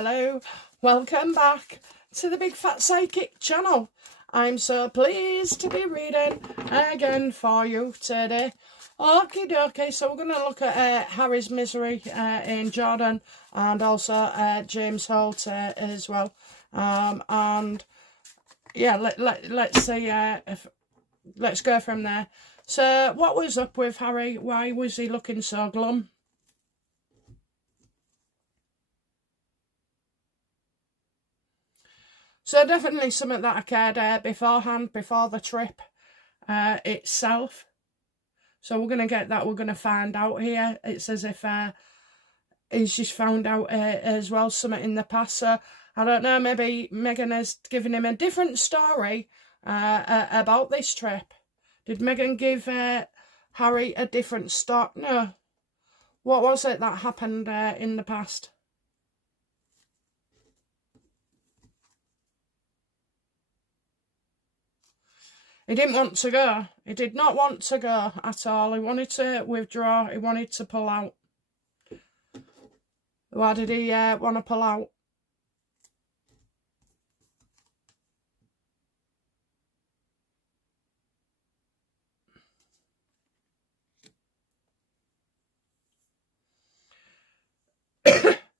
hello, welcome back to the Big Fat Psychic channel. I'm so pleased to be reading again for you today. Okie dokie, so we're going to look at Harry's misery in Jordan, and also James Holt as well. And yeah, let's see, let's go from there. So what was up with Harry? Why was he looking so glum? So definitely something that occurred beforehand, before the trip itself. So we're going to get that, we're going to find out here. It's as if he's just found out as well something in the past. So I don't know, maybe Meghan has given him a different story about this trip. Did Meghan give Harry a different story? No. What was it that happened in the past? He didn't want to go. He did not want to go at all. He wanted to withdraw. He wanted to pull out. Why did he want to pull out?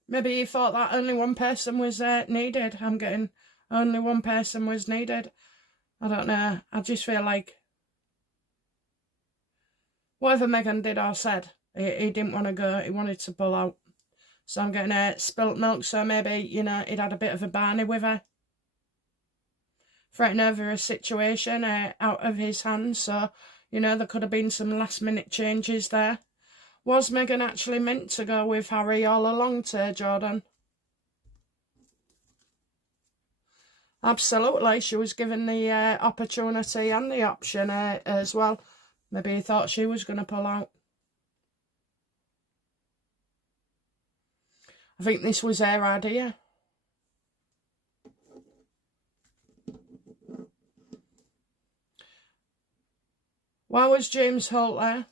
Maybe he thought that only one person was needed. I'm getting only one person was needed. I don't know. I just feel like whatever Meghan did or said, he didn't want to go. He wanted to pull out. So I'm getting spilt milk. So maybe, you know, he'd had a bit of a Barney with her. Fretting over a situation out of his hands. So, you know, there could have been some last minute changes there. Was Meghan actually meant to go with Harry all along to Jordan? Absolutely, she was given the opportunity and the option as well. Maybe he thought she was going to pull out. I think this was her idea. Why was James Holt there?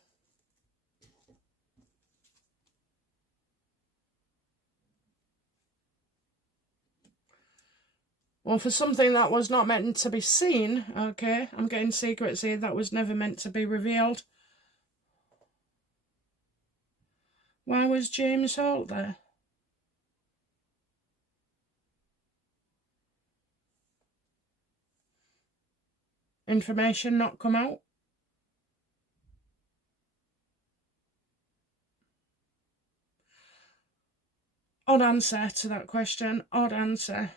Well, for something that was not meant to be seen, okay, I'm getting secrets here that was never meant to be revealed. Why was James Holt there? Information not come out? Odd answer to that question, odd answer.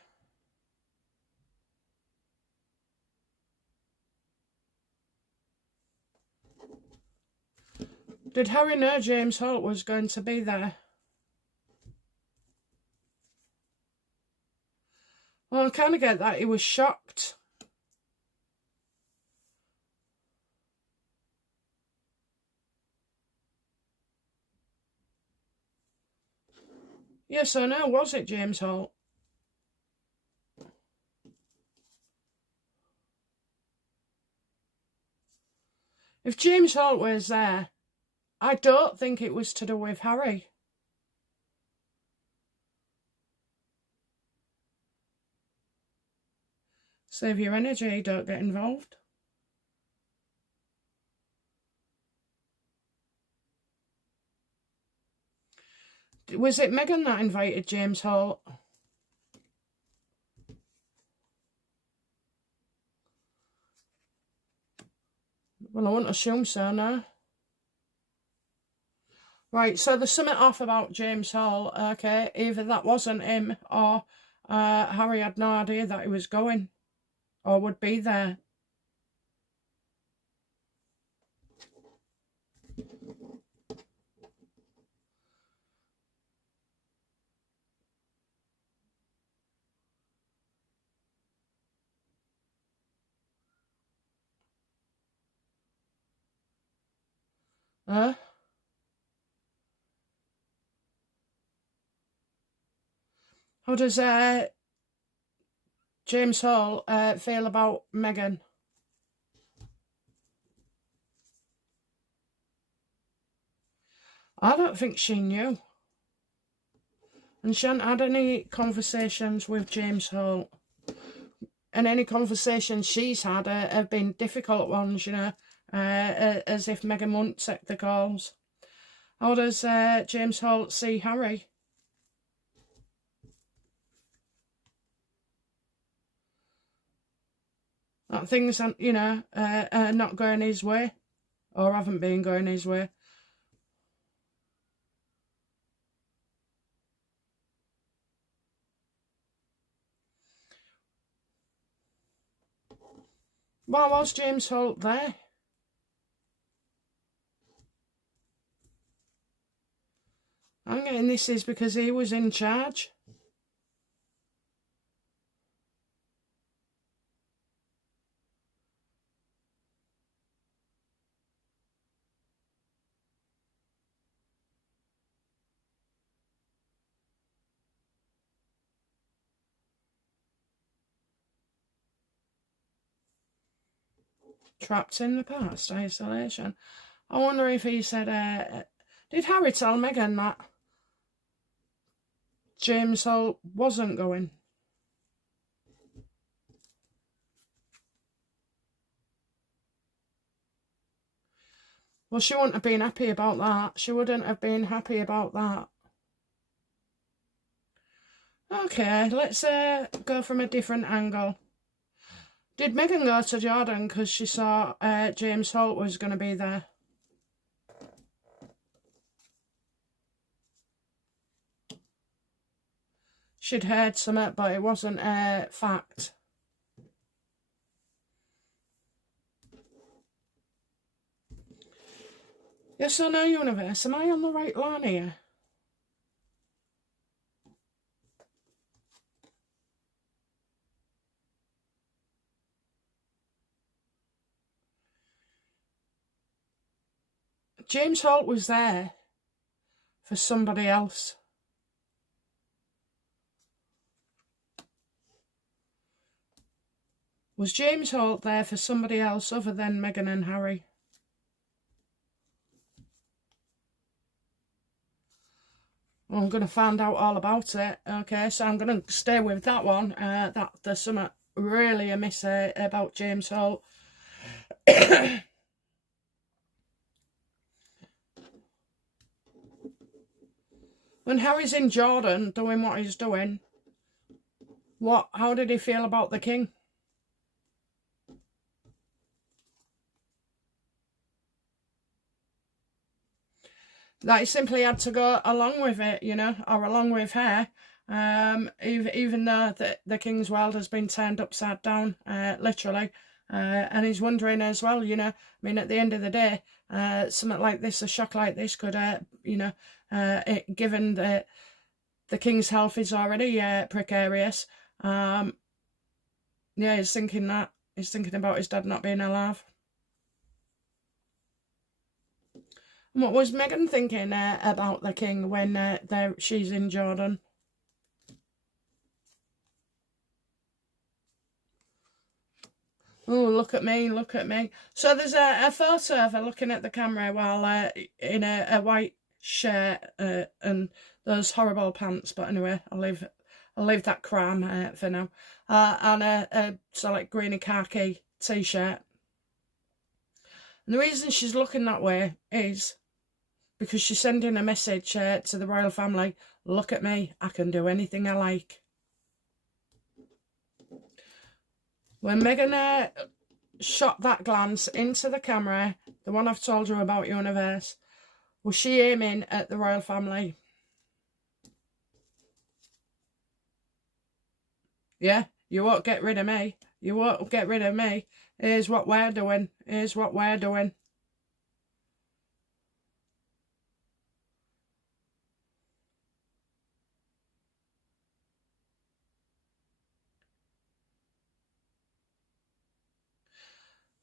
Did Harry know James Holt was going to be there? Well, I kind of get that he was shocked. Yes or no, was it James Holt? If James Holt was there, I don't think it was to do with Harry. Save your energy, don't get involved. Was it Meghan that invited James Holt? Well, I wouldn't assume so, no. Right, so there's something off about James Holt, okay? Either that wasn't him, or Harry had no idea that he was going, or would be there. Huh? How does James Holt feel about Meghan? I don't think she knew. And she hadn't had any conversations with James Holt. And any conversations she's had have been difficult ones, you know, as if Meghan won't take the calls. How does James Holt see Harry? That things, you know, are not going his way, or haven't been going his way. Why was James Holt there? I'm getting this is because he was in charge. Trapped in the past, isolation. I wonder if he said, did Harry tell Meghan that James Holt wasn't going? Well, she wouldn't have been happy about that. She wouldn't have been happy about that. Okay, let's go from a different angle. Did Meghan go to Jordan because she saw James Holt was going to be there? She'd heard something, but it wasn't a fact. Yes or no, universe? Am I on the right line here? James Holt was there for somebody else. Was James Holt there for somebody else other than Meghan and Harry? Well, I'm going to find out all about it. Okay, so I'm going to stay with that one. That there's something really amiss about James Holt. When Harry's in Jordan doing what he's doing, how did he feel about the king? That he simply had to go along with it, you know, or along with her, even though the king's world has been turned upside down, literally. And he's wondering as well, you know, I mean, at the end of the day, something like this, a shock like this could, you know, given that the king's health is already precarious, yeah, he's thinking about his dad not being alive. And what was Meghan thinking about the king when she's in Jordan? Oh, look at me, look at me. So there's a photo of her looking at the camera while in a white shirt and those horrible pants. But anyway, I'll leave that crime for now. And a sort of like greeny khaki t-shirt. And the reason she's looking that way is because she's sending a message to the royal family. Look at me, I can do anything I like. When Meghan shot that glance into the camera, the one I've told you about, universe, was she aiming at the royal family? Yeah, you won't get rid of me. You won't get rid of me. Here's what we're doing. Here's what we're doing.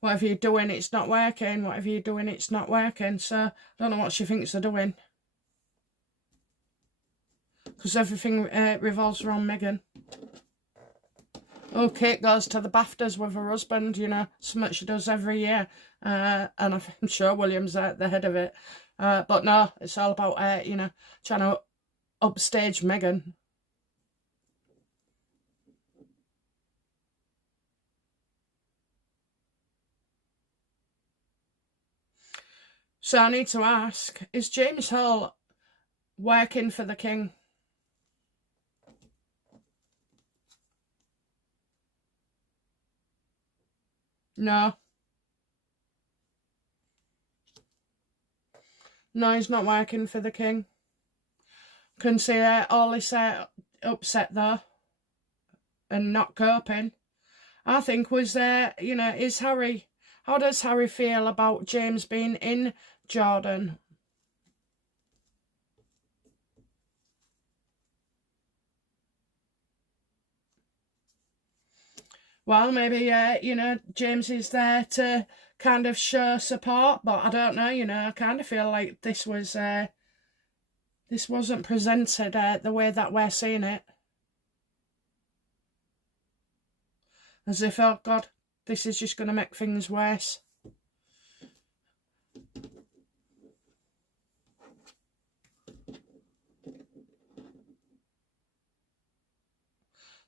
Whatever you're doing, it's not working. Whatever you're doing, it's not working. So, I don't know what she thinks they're doing. Because everything revolves around Meghan. Oh, Kate goes to the BAFTAs with her husband, you know, something she does every year. And I'm sure William's at the head of it. But no, it's all about, you know, trying to upstage Meghan. So I need to ask, is James Holt working for the king? No. No, he's not working for the king. Can see all this upset though and not coping. I think was you know, is Harry, how does Harry feel about James being in Jordan? Well, maybe, you know, James is there to kind of show support, but I don't know, you know, I kind of feel like this wasn't presented the way that we're seeing it. As if, oh God, this is just going to make things worse.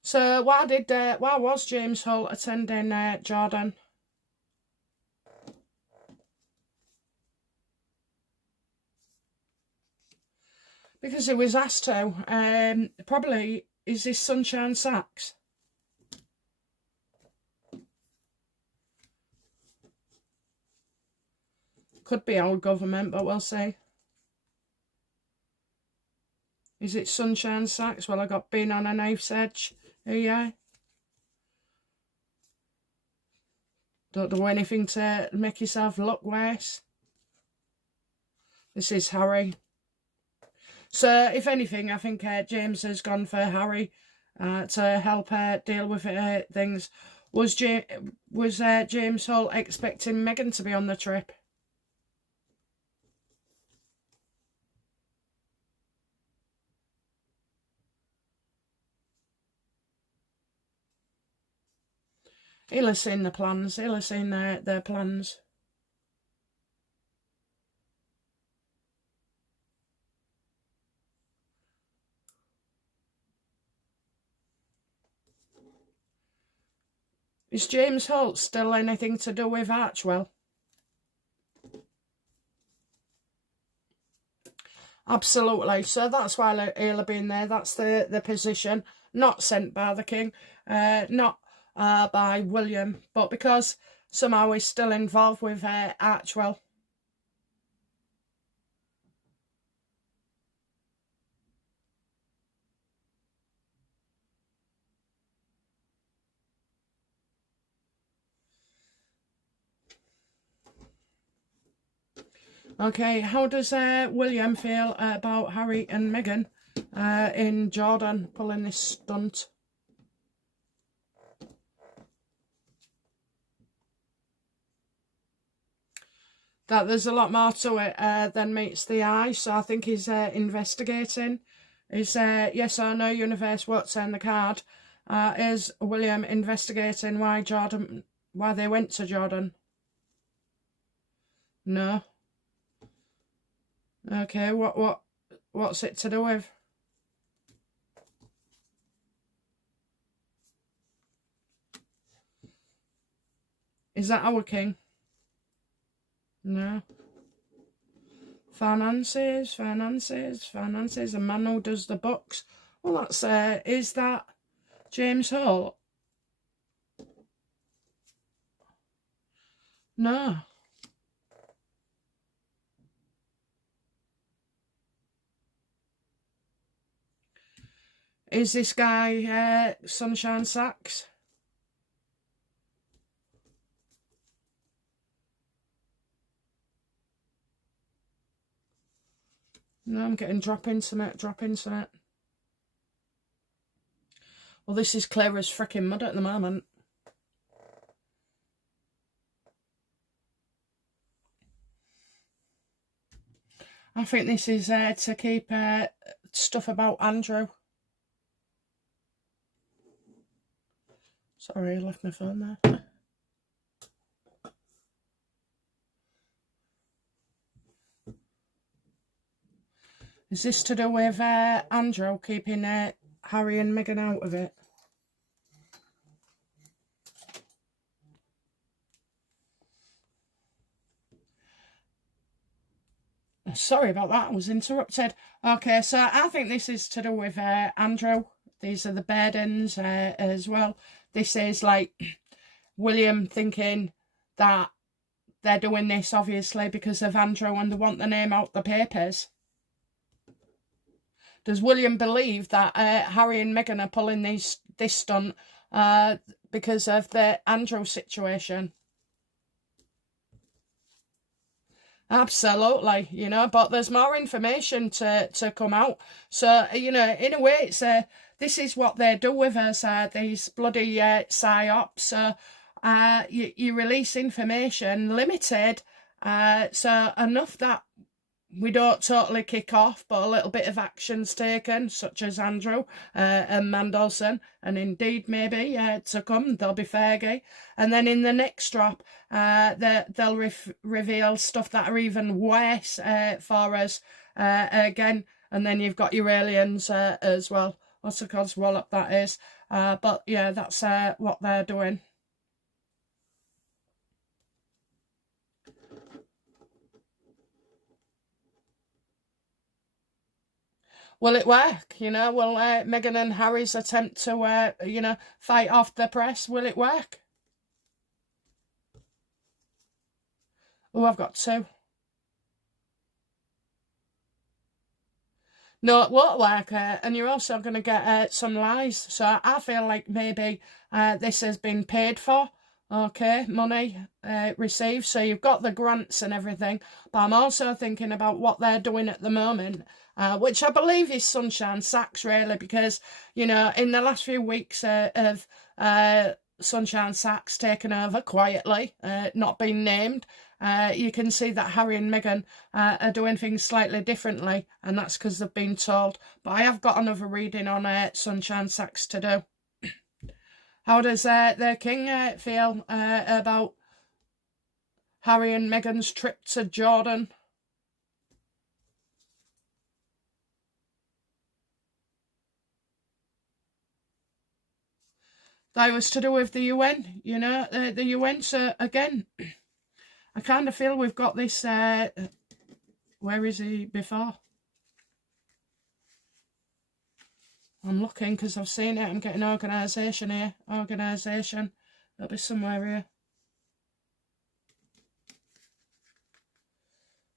So why was James Holt attending Jordan? Because he was asked to. Probably, is this Sunshine Sachs? Could be old government, but we'll see. Is it Sunshine Sachs? Well, I got been on a knife's edge. Yeah. Don't do anything to make yourself look worse. This is Harry. So, if anything, I think James has gone for Harry to help deal with things. Was James Holt expecting Meghan to be on the trip? He'll have seen the plans. He'll have seen their plans. Is James Holt still anything to do with Archwell? Absolutely. So that's why he'll have been there. That's the position. Not sent by the king. Not by William. But because somehow he's still involved with Archwell. Okay, how does William feel about Harry and Meghan in Jordan pulling this stunt? That there's a lot more to it than meets the eye, so I think he's investigating. Is yes or no universe, what's on the card? Is William investigating why they went to Jordan? No. Okay, what's it to do with? Is that our king? No. Finances, a man who does the books. Well, that's is that James Holt? No. Is this guy Sunshine Sachs? No, I'm getting drop into it. Well, this is clear as frickin' mud at the moment. I think this is to keep stuff about Andrew. Sorry, I left my phone there. Is this to do with Andrew keeping Harry and Meghan out of it? Sorry about that, I was interrupted. Okay, so I think this is to do with Andrew. These are the burdens as well. This is like William thinking that they're doing this obviously because of Andrew and they want the name out the papers. Does William believe that Harry and Meghan are pulling this stunt because of the Andrew situation? Absolutely, you know, but there's more information to come out. So, you know, in a way, it's this is what they do with us, these bloody psyops. So, you release information limited, so enough that we don't totally kick off, but a little bit of action's taken, such as Andrew and Mandelson, and indeed maybe to come there'll be Fergie, and then in the next drop they'll reveal stuff that are even worse for us again, and then you've got your aliens as well. What's the cause wallop that is, but yeah, that's what they're doing. Will it work? You know, will Meghan and Harry's attempt to, you know, fight off the press, will it work? Oh, I've got two. No, it won't work, and you're also going to get some lies. So I feel like maybe this has been paid for. Okay, money received. So you've got the grants and everything. But I'm also thinking about what they're doing at the moment, which I believe is Sunshine Sacks, really, because, you know, in the last few weeks of Sunshine Sacks taken over quietly, not being named, you can see that Harry and Meghan are doing things slightly differently, and that's because they've been told. But I have got another reading on Sunshine Sacks to do. How does the king feel about Harry and Meghan's trip to Jordan? That was to do with the UN, you know, the UN. So again, I kind of feel we've got this, where is he before? I'm looking because I've seen it. I'm getting organisation here. Organisation. It'll be somewhere here.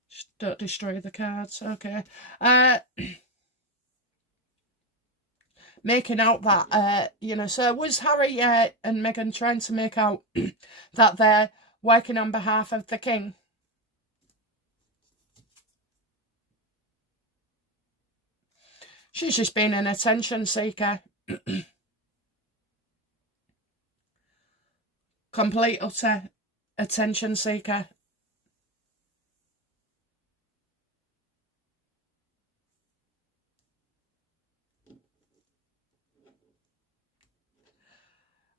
Just don't destroy the cards. Okay. Making out that, you know, so was Harry and Meghan trying to make out that they're working on behalf of the king? She's just been an attention seeker. Complete utter attention seeker.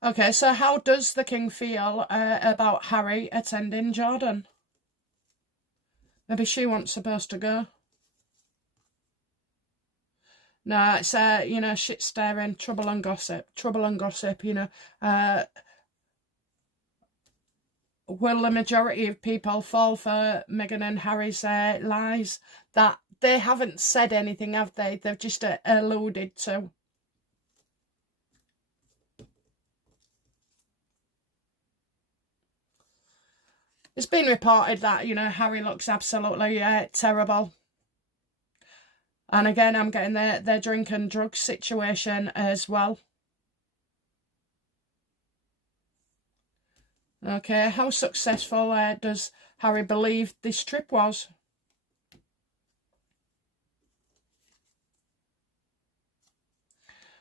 Okay, so how does the king feel about Harry attending Jordan? Maybe she wasn't supposed to go. No, it's, you know, shit staring, trouble and gossip, you know. Will the majority of people fall for Meghan and Harry's lies that they haven't said anything, have they? They've just alluded to. It's been reported that, you know, Harry looks absolutely terrible. And again, I'm getting their drink and drug situation as well. Okay, how successful does Harry believe this trip was?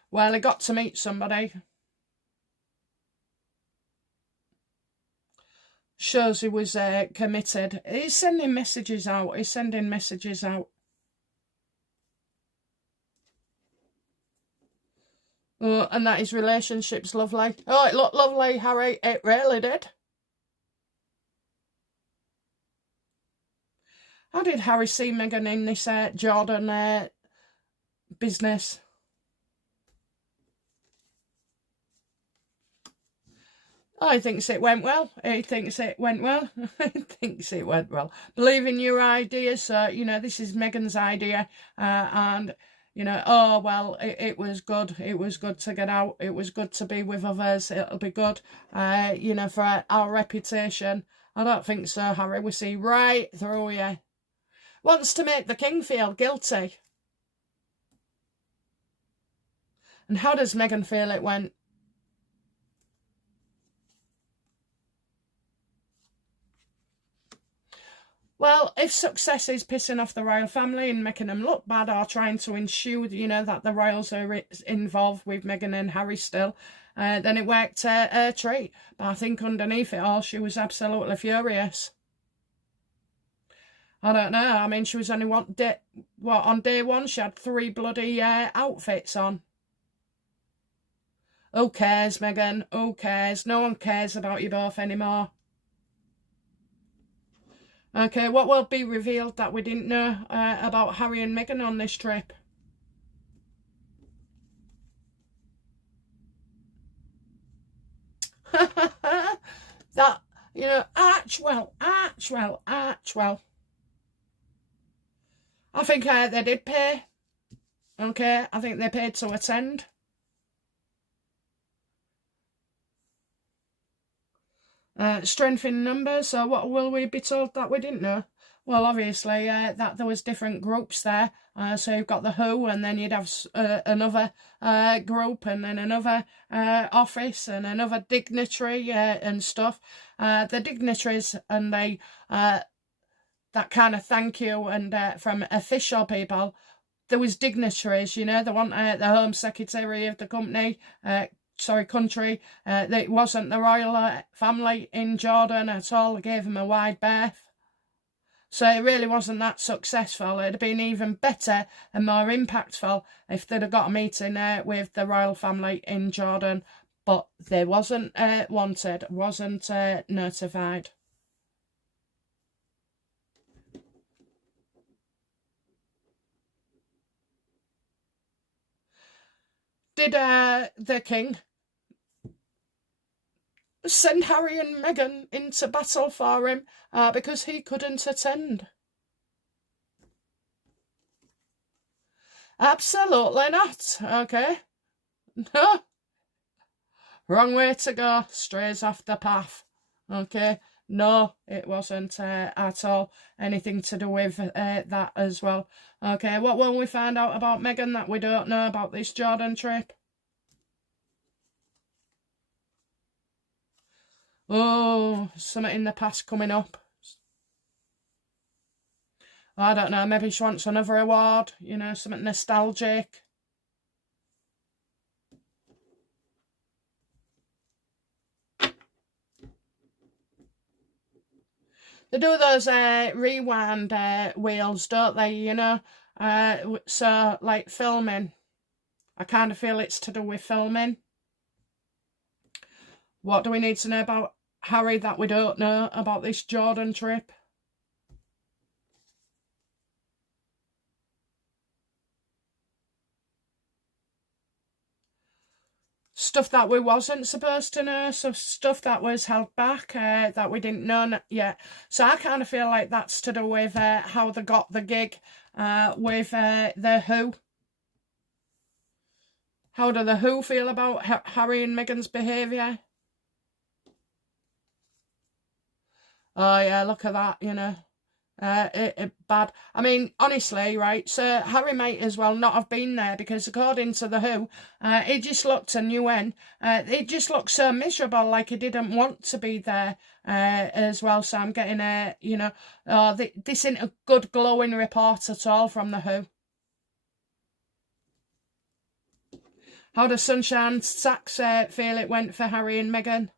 Well, he got to meet somebody. Shows he was committed. He's sending messages out. Oh, and that his relationship's lovely. Oh, it looked lovely, Harry. It really did. How did Harry see Meghan in this Jordan business? Oh, he thinks it went well. He thinks it went well. He thinks it went well. Believe in your ideas. So, you know, this is Meghan's idea. And, you know, oh, well, it was good. It was good to get out. It was good to be with others. It'll be good, you know, for our reputation. I don't think so, Harry. We see right through you. Wants to make the king feel guilty. And how does Meghan feel it went? Well, if Success is pissing off the royal family and making them look bad or trying to ensure, you know, that the royals are involved with Meghan and Harry still, then it worked a treat. But I think underneath it all, she was absolutely furious. I don't know. I mean, she was only on day one, she had 3 bloody outfits on. Who cares, Meghan? Who cares? No one cares about you both anymore. Okay, what will be revealed that we didn't know about Harry and Meghan on this trip? That, you know, Archwell. I think they did pay. Okay, I think they paid to attend. Strength in numbers, so what will we be told that we didn't know? Well, obviously, that there was different groups there. So you've got the Who, and then you'd have another group, and then another office, and another dignitary and stuff. The dignitaries and they that kind of thank you and from official people. There was dignitaries, you know, the one the Home Secretary of the country. It wasn't the royal family in Jordan at all. They gave him a wide berth. So it really wasn't that successful. It'd have been even better and more impactful if they'd have got a meeting with the royal family in Jordan. But they wasn't wanted, wasn't notified. Did the king send Harry and Meghan into battle for him because he couldn't attend? Absolutely not. Okay. No. Wrong way to go. Strays off the path. Okay. No, it wasn't at all anything to do with that as well. Okay, what will we find out about Meghan that we don't know about this Jordan trip? Oh, something in the past coming up. I don't know, maybe she wants another award, you know, something nostalgic. They do those rewind wheels, don't they, you know? So, like filming. I kind of feel it's to do with filming. What do we need to know about Harry that we don't know about this Jordan trip? Stuff that we wasn't supposed to know, so stuff that was held back that we didn't know yet. So I kind of feel like that's to do with how they got the gig with the Who. How do the Who feel about Harry and Meghan's behaviour? Oh yeah, look at that, you know. Bad. I mean, honestly, right, so Harry might as well not have been there because according to the Who, he just looked a new end. It just looked so miserable, like he didn't want to be there as well. So I'm getting you know, this isn't a good glowing report at all from the Who. How does Sunshine Sachs feel it went for Harry and Meghan?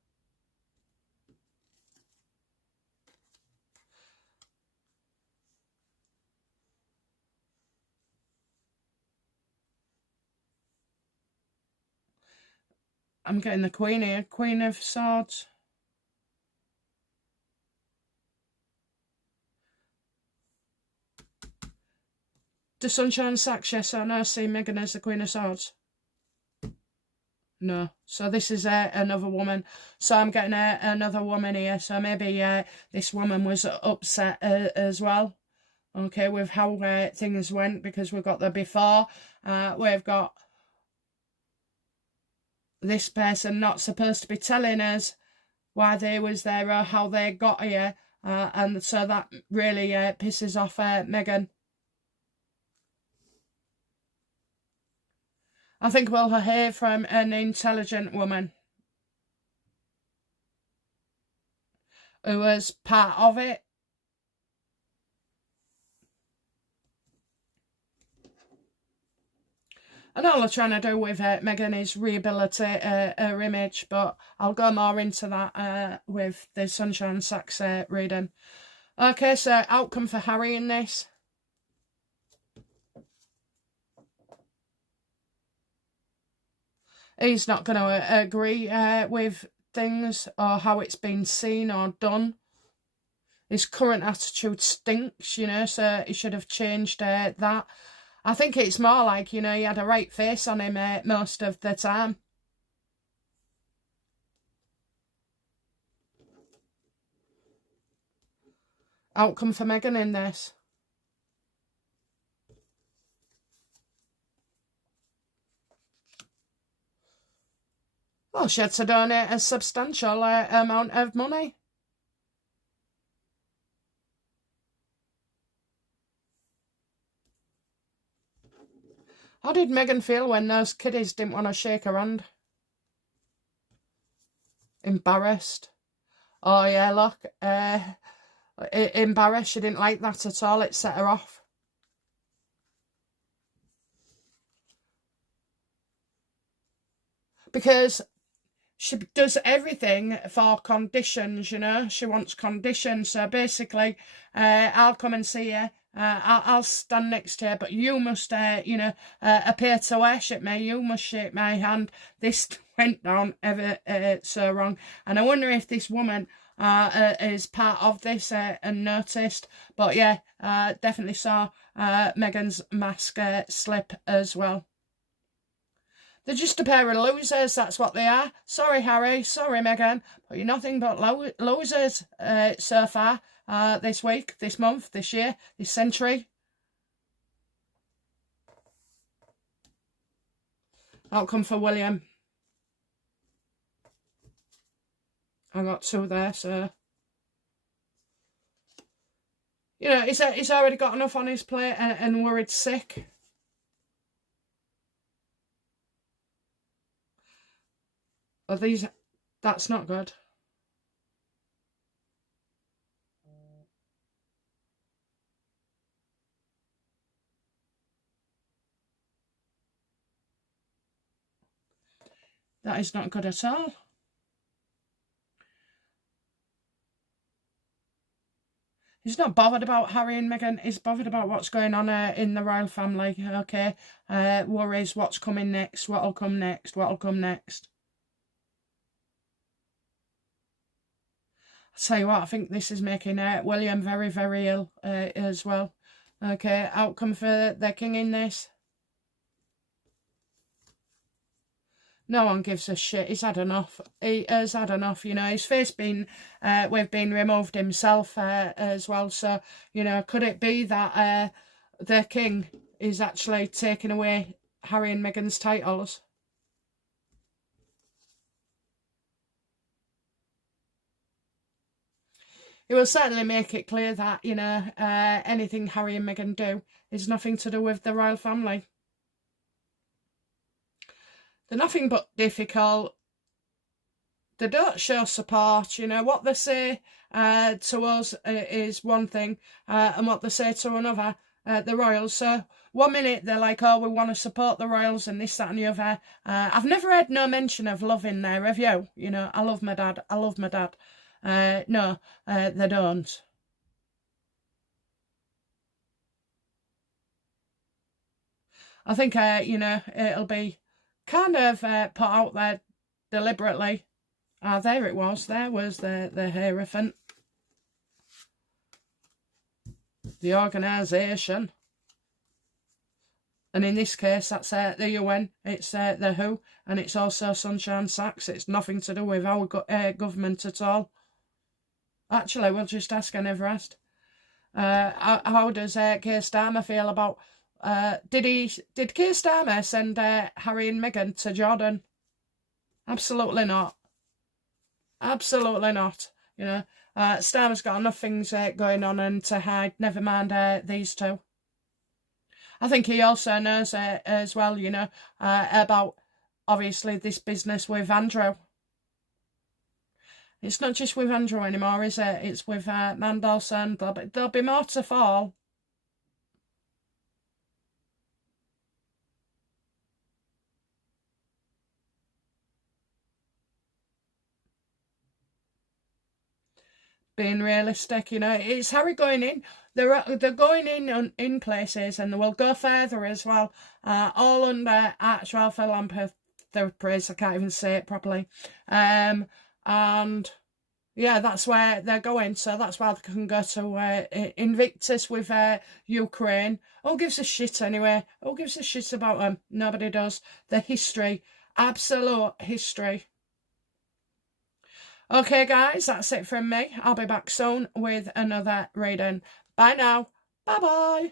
I'm getting the Queen here. Queen of Swords. the Sunshine Sussexes, so no, see Meghan as the Queen of Swords. No. So this is another woman. So I'm getting another woman here. So maybe this woman was upset as well. Okay, with how things went, because we've got the before. We've got this person not supposed to be telling us why they was there or how they got here. And so that really pisses off Meghan. I think we'll hear from an intelligent woman who was part of it. And all I'm trying to do with Meghan is rehabilitate her image, but I'll go more into that with the Sunshine Sussexes reading. Okay, so outcome for Harry in this. He's not going to agree with things or how it's been seen or done. His current attitude stinks, you know, so he should have changed that. I think it's more like, you know, he had a right face on him most of the time. Outcome for Meghan in this. Well, she had to donate a substantial amount of money. How did Meghan feel when those kiddies didn't want to shake her hand? Embarrassed. Oh yeah, look. Embarrassed. She didn't like that at all. It set her off. Because she does everything for conditions, you know. She wants conditions. So basically, I'll come and see you. I'll stand next to you, but you must, you know, appear to worship me. You must shake my hand. This went down ever so wrong. And I wonder if this woman is part of this and noticed. But yeah, definitely saw Meghan's mask slip as well. They're just a pair of losers, that's what they are. Sorry, Harry, sorry, Meghan, but you're nothing but losers so far this week, this month, this year, this century. Outcome for William. I got two there, so... You know, he's already got enough on his plate and worried sick. Are these... That's not good. That is not good at all. He's not bothered about Harry and Meghan. He's bothered about what's going on in the royal family. Okay. Worries what's coming next, what'll come next, what'll come next. I'll tell you what, I think this is making William very, very ill as well. Okay, outcome for the king in this. No one gives a shit. He's had enough. He has had enough. You know, his face we've been removed himself as well. So, you know, could it be that the king is actually taking away Harry and Meghan's titles? It will certainly make it clear that, you know, anything Harry and Meghan do is nothing to do with the royal family. They're nothing but difficult. They don't show support. You know, what they say to us is one thing, and what they say to another, the royals. So one minute they're like, oh, we want to support the royals and this, that and the other. I've never heard no mention of love in there, have you? You know, I love my dad. I love my dad. No, they don't. I think, you know, it'll be kind of put out there deliberately. There it was. There was the Hierophant. The organisation. And in this case, that's the UN, it's the WHO, and it's also Sunshine Sachs. It's nothing to do with our government at all. Actually, we'll just ask, I never asked. How does Keir Starmer feel about... did Keir Starmer send Harry and Meghan to Jordan? Absolutely not. Absolutely not. You know, Starmer's got enough things going on and to hide, never mind these two. I think he also knows as well, you know, about, obviously, this business with Andrew. It's not just with Andrew anymore, is it? It's with Mandelson. There'll be more to fall. Being realistic, you know, it's Harry going in. They're going in places, and they will go further as well. All under actual philanthropy. I can't even say it properly. And yeah, that's where they're going. So that's why they can go to Invictus with Ukraine. Who gives a shit anyway? Who gives a shit about them? Nobody does. The history, absolute history. Okay, guys, that's it from me. I'll be back soon with another reading. Bye now. Bye-bye.